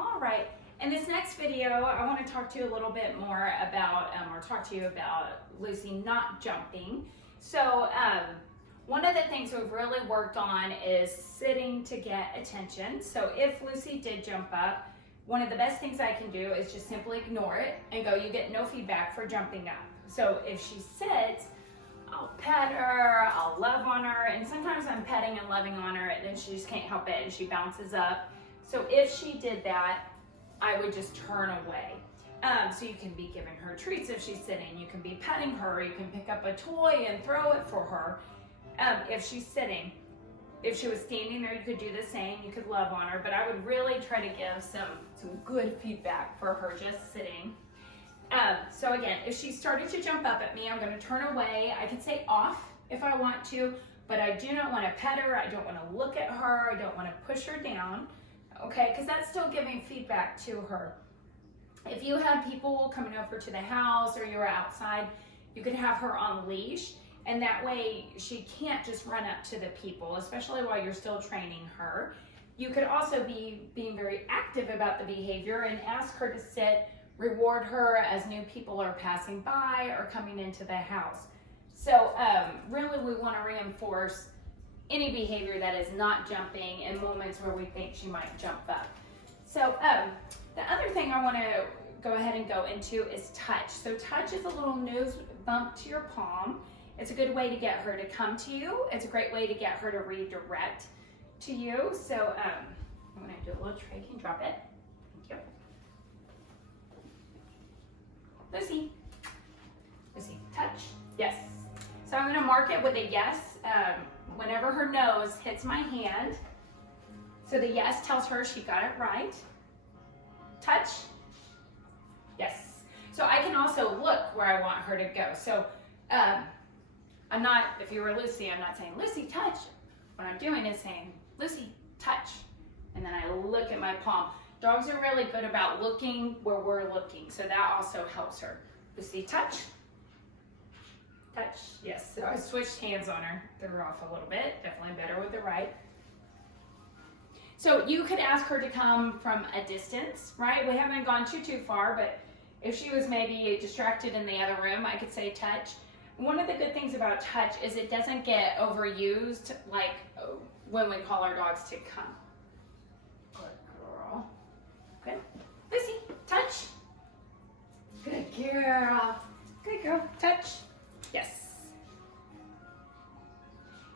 All right, in this next video, I want to talk to you a little bit more about, or talk to you about Lucy not jumping. So one of the things we've really worked on is sitting to get attention. So if Lucy did jump up, one of the best things I can do is just simply ignore it and go, you get no feedback for jumping up. So if she sits, I'll pet her, I'll love on her, and sometimes I'm petting and loving on her and then she just can't help it and she bounces up. So if she did that, I would just turn away. So you can be giving her treats if she's sitting, you can be petting her, you can pick up a toy and throw it for her if she's sitting. If she was standing there, you could do the same, you could love on her, but I would really try to give some good feedback for her just sitting. So again, if she started to jump up at me, I'm going to turn away. I can say off if I want to, but I do not want to pet her, I don't want to look at her, I don't want to push her down, okay, because that's still giving feedback to her. If you have people coming over to the house or you're outside, you could have her on leash, and that way she can't just run up to the people, especially while you're still training her. You could also be being very active about the behavior and ask her to sit, reward her as new people are passing by or coming into the house. So really we want to reinforce any behavior that is not jumping in moments where we think she might jump up. So the other thing I want to go ahead and go into is touch. So touch is a little nose bump to your palm. It's a good way to get her to come to you. It's a great way to get her to redirect to you. So I'm going to do a little trick and drop it. Thank you. Lucy. Lucy, touch. Yes. So I'm going to mark it with a yes whenever her nose hits my hand. So the yes tells her she got it right. Touch. Yes. So I can also look where I want her to go. So I'm not, if you were Lucy, I'm not saying, Lucy, touch. What I'm doing is saying, Lucy, touch. And then I look at my palm. Dogs are really good about looking where we're looking, so that also helps her. Lucy, touch. Touch, yes. So I switched hands on her, threw her off a little bit, definitely better with the right. So you could ask her to come from a distance, right? We haven't gone too far, but if she was maybe distracted in the other room, I could say touch. One of the good things about touch is it doesn't get overused like when we call our dogs to come. Good girl. Good. Lucy, touch. Good girl. Good girl. Touch. Yes.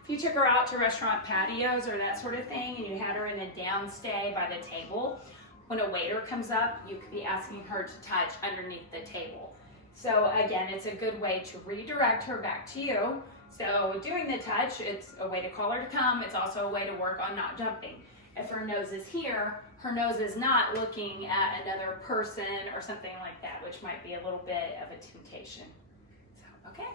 If you took her out to restaurant patios or that sort of thing and you had her in a downstay by the table, when a waiter comes up, you could be asking her to touch underneath the table. So again, it's a good way to redirect her back to you. So doing the touch, it's a way to call her to come. It's also a way to work on not jumping. If her nose is here, her nose is not looking at another person or something like that, which might be a little bit of a temptation. So, okay.